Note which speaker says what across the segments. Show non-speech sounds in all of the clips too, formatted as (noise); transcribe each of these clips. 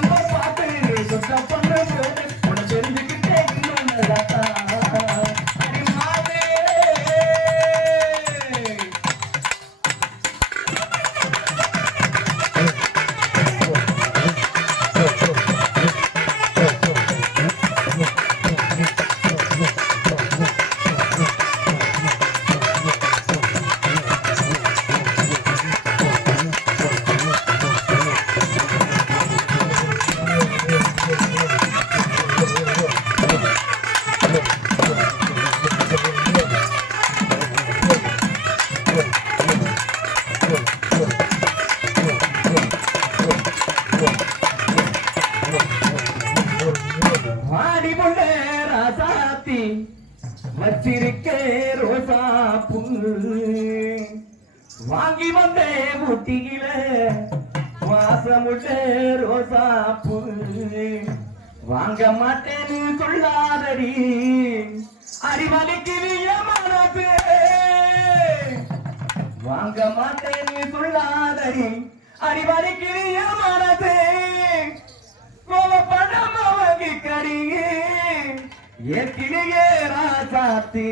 Speaker 1: நம்ம பாட்டு சுத்தம் பண்றது. உன தெரிஞ்சுக்கிட்டே இன்னொன்னு கட்டி வச்சிருக்க ரோசா புல்லு. வாங்கி வந்த முட்டியில வாசமுட்ட ரோசா புல்லு. வாங்க மாட்டேன்னு சொல்லாதடி அறிவழிக்கு மனசு. வாங்க மாட்டேன்னு சொல்லாதடி அறிவழிக்கு மனசே. ஏற்கிலேயே ராசாத்தி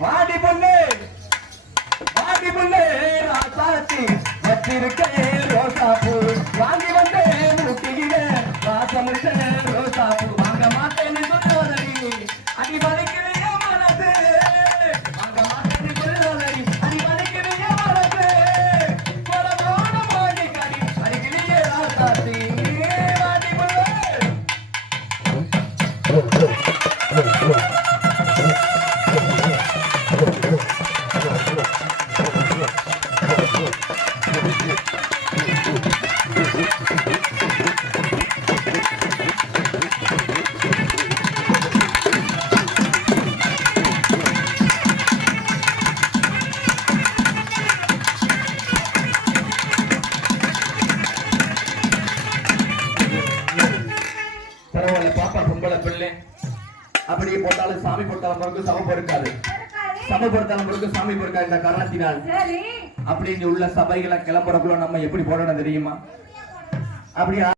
Speaker 1: வாடி புள்ளே வாடி புள்ளே ராசாத்தி வச்சிருக்க பரவாயில்ல (laughs) பொம்பளை பிள்ளை. அப்படியே போட்டாலும் சாமி போட்டாலும் பிறகு சம பொறுக்காது. சம பொறுத்தாலும் பிறகு சாமி பொறுக்காது இந்த காரணத்தினால்.
Speaker 2: சரி.
Speaker 1: அப்படி இங்க உள்ள சபைகளை கிளம்புறக்குள்ள நம்ம எப்படி போடணும் தெரியுமா? அப்படி